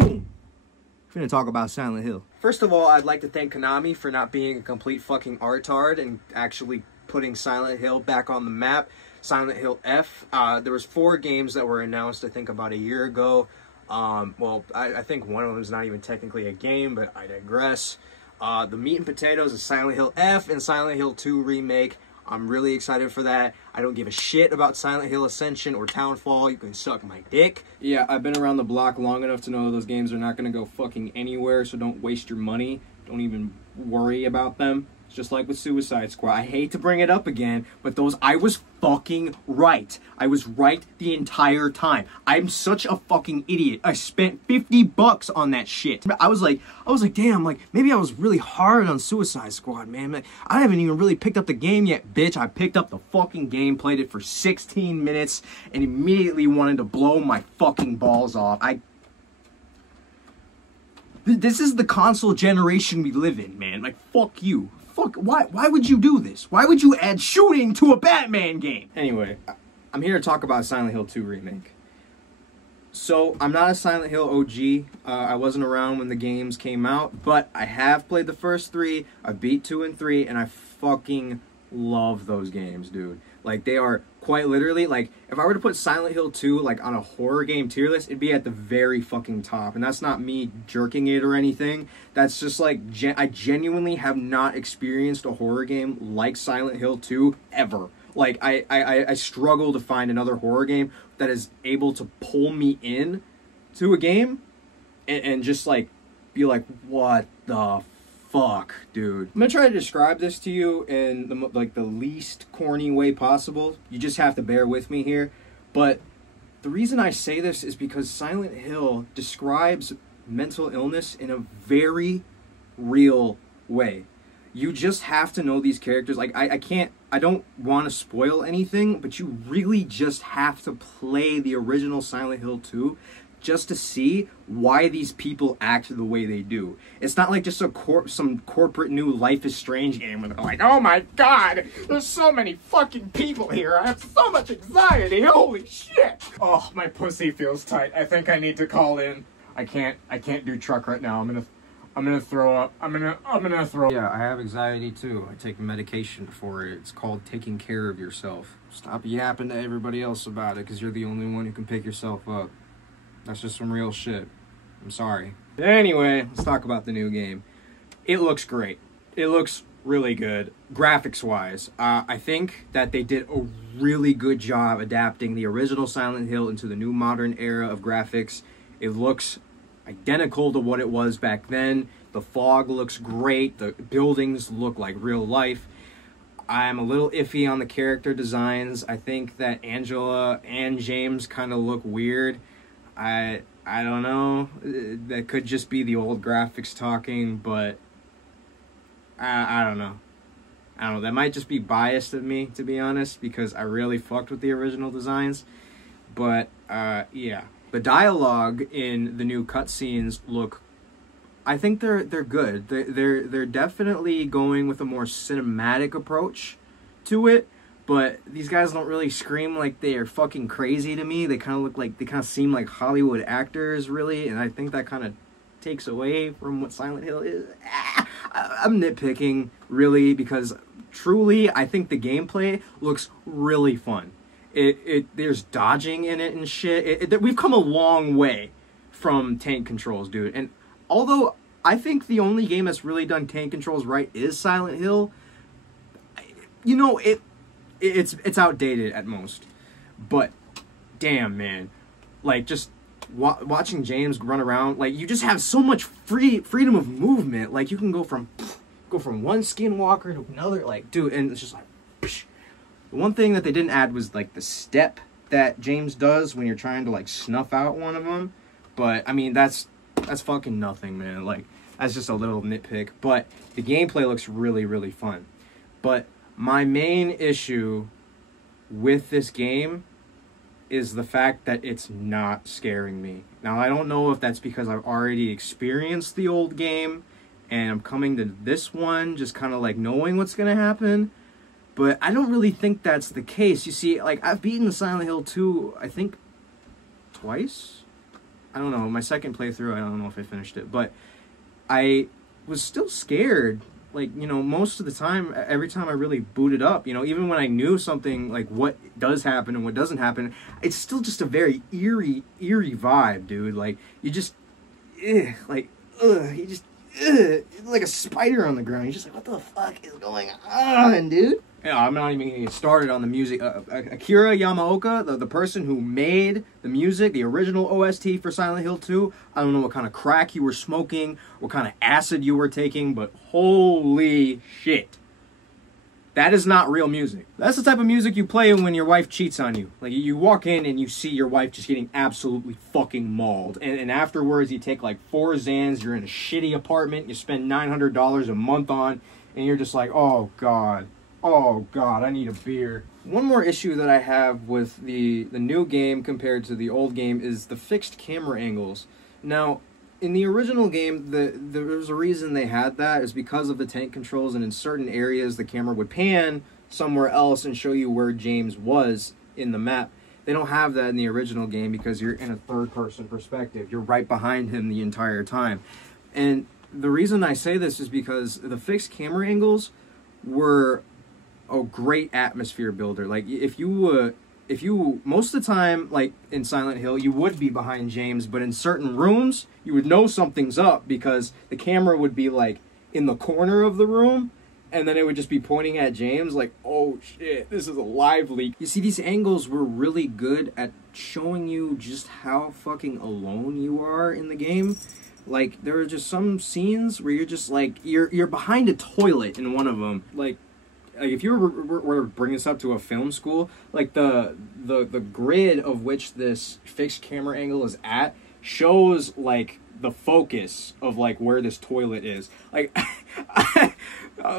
boom. We're gonna talk about Silent Hill. First of all, I'd like to thank Konami for not being a complete fucking artard and actually putting Silent Hill back on the map. Silent Hill F. There was 4 games that were announced, I think, about a year ago. Well, I think one of them is not even technically a game, but I digress. The meat and potatoes is Silent Hill F and Silent Hill 2 Remake. I'm really excited for that. I don't give a shit about Silent Hill Ascension or Townfall. You can suck my dick. Yeah, I've been around the block long enough to know those games are not going to go fucking anywhere, so don't waste your money. Don't even worry about them. It's just like with Suicide Squad. I hate to bring it up again, but I was fucking right. I was right the entire time. I'm such a fucking idiot. I spent $50 on that shit. I was like, damn, like, maybe I was really hard on Suicide Squad, man. Like, I haven't even really picked up the game yet, bitch. I picked up the fucking game, played it for 16 minutes, and immediately wanted to blow my fucking balls off. This is the console generation we live in, man. Like, fuck you. Fuck, why would you do this? Why would you add shooting to a Batman game? Anyway, I'm here to talk about Silent Hill 2 Remake. So, I'm not a Silent Hill OG. I wasn't around when the games came out, but I have played the first 3. I beat 2 and 3, and I fucking love those games, dude. Like, they are quite literally, like, if I were to put Silent Hill 2, like, on a horror game tier list, it'd be at the very fucking top. And that's not me jerking it or anything. That's just, like, I genuinely have not experienced a horror game like Silent Hill 2 ever. Like, I struggle to find another horror game that is able to pull me in to a game and just, like, be like, what the fuck, dude. I'm gonna try to describe this to you in the least corny way possible. You just have to bear with me here. But the reason I say this is because Silent Hill describes mental illness in a very real way. You just have to know these characters. Like, I don't want to spoil anything, but you really just have to play the original Silent Hill 2 just to see why these people act the way they do. It's not like just some corporate new Life is Strange game where they're like, oh my god, there's so many fucking people here, I have so much anxiety, holy shit! Oh, my pussy feels tight. I think I need to call in. I can't do truck right now. I'm gonna throw up. I'm gonna throw up. Yeah, I have anxiety too. I take medication for it. It's called taking care of yourself. Stop yapping to everybody else about it, because you're the only one who can pick yourself up. That's just some real shit. I'm sorry. Anyway, let's talk about the new game. It looks great. It looks really good, graphics-wise. I think that they did a really good job adapting the original Silent Hill into the new modern era of graphics. It looks identical to what it was back then. The fog looks great. The buildings look like real life. I'm a little iffy on the character designs. I think that Angela and James kind of look weird. I don't know. That could just be the old graphics talking, but I don't know. I don't know. That might just be biased of me, to be honest, because I really fucked with the original designs. But yeah, the dialogue in the new cutscenes look. I think they're good. They're definitely going with a more cinematic approach to it. But these guys don't really scream like they are fucking crazy to me. They kind of seem like Hollywood actors, really, and I think that kind of takes away from what Silent Hill is. I'm nitpicking, really, because truly, I think the gameplay looks really fun. There's dodging in it and shit. We've come a long way from tank controls, dude. And although I think the only game that's really done tank controls right is Silent Hill, you know, it's outdated at most. But damn, man, like, just watching James run around, like, you just have so much freedom of movement. Like, you can go from one skinwalker to another, like, dude, and it's just like psh. The one thing that they didn't add was, like, the step that James does when you're trying to, like, snuff out one of them. But I mean, that's fucking nothing, man. Like, that's just a little nitpick. But the gameplay looks really, really fun. But my main issue with this game is the fact that it's not scaring me. Now, I don't know if that's because I've already experienced the old game and I'm coming to this one just kind of like knowing what's going to happen, but I don't really think that's the case. You see, like, I've beaten Silent Hill 2, I think, twice? I don't know, my second playthrough, I don't know if I finished it, but I was still scared. Like, you know, most of the time, every time I really booted up, you know, even when I knew something, like, what does happen and what doesn't happen, it's still just a very eerie vibe, dude. Like, you just, you just, like a spider on the ground. You're just like, what the fuck is going on, dude? Yeah, I'm not even gonna get started on the music. Akira Yamaoka, the person who made the music, the original OST for Silent Hill 2, I don't know what kind of crack you were smoking, what kind of acid you were taking, but holy shit. That is not real music. That's the type of music you play when your wife cheats on you. Like, you walk in and you see your wife just getting absolutely fucking mauled. And afterwards, you take like 4 Xans, you're in a shitty apartment, you spend $900 a month on, and you're just like, oh God. Oh God, I need a beer. One more issue that I have with the new game compared to the old game is the fixed camera angles. Now, in the original game, there was a reason they had that. It's because of the tank controls, and in certain areas the camera would pan somewhere else and show you where James was in the map. They don't have that in the original game because you're in a third-person perspective. You're right behind him the entire time. And the reason I say this is because the fixed camera angles were a great atmosphere builder. Like, if you most of the time, like in Silent Hill, you would be behind James, but in certain rooms you would know something's up because the camera would be like in the corner of the room, and then it would just be pointing at James like, oh shit, this is a live leak. You see, these angles were really good at showing you just how fucking alone you are in the game. Like, there are just some scenes where you're just like, you're behind a toilet in one of them. Like if you were to bring this up to a film school, like the grid of which this fixed camera angle is at shows like the focus of like where this toilet is. Like,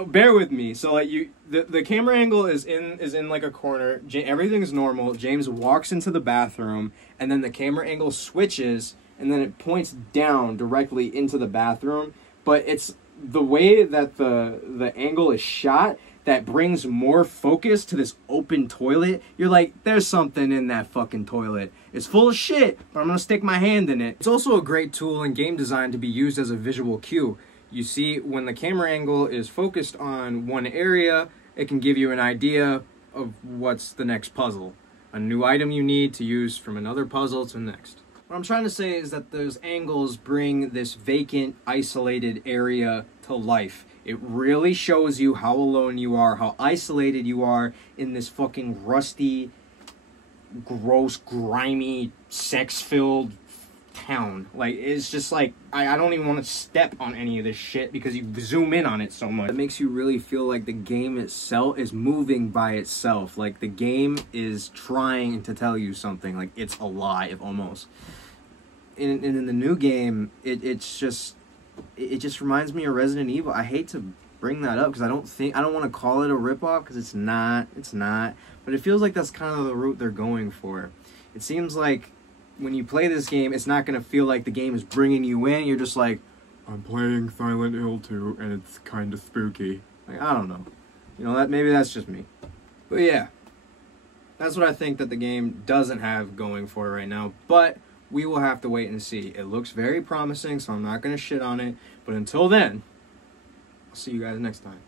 bear with me. So like the camera angle is in like a corner. Everything's normal. James walks into the bathroom, and then the camera angle switches, and then it points down directly into the bathroom. But it's the way that the angle is shot that brings more focus to this open toilet. You're like, there's something in that fucking toilet. It's full of shit, but I'm gonna stick my hand in it. It's also a great tool in game design to be used as a visual cue. You see, when the camera angle is focused on one area, it can give you an idea of what's the next puzzle. A new item you need to use from another puzzle to the next. What I'm trying to say is that those angles bring this vacant, isolated area to life. It really shows you how alone you are, how isolated you are in this fucking rusty, gross, grimy, sex-filled town. Like, it's just like, I don't even want to step on any of this shit because you zoom in on it so much. It makes you really feel like the game itself is moving by itself. Like, the game is trying to tell you something. Like, it's alive, almost. In the new game, it just reminds me of Resident Evil. I hate to bring that up because I don't want to call it a ripoff because it's not, but it feels like that's kind of the route they're going for. It seems like when you play this game, it's not going to feel like the game is bringing you in. You're just like, I'm playing Silent Hill 2 and it's kind of spooky. Like, I don't know. You know, maybe that's just me. But yeah, that's what I think that the game doesn't have going for it right now, but we will have to wait and see. It looks very promising, so I'm not going to shit on it. But until then, I'll see you guys next time.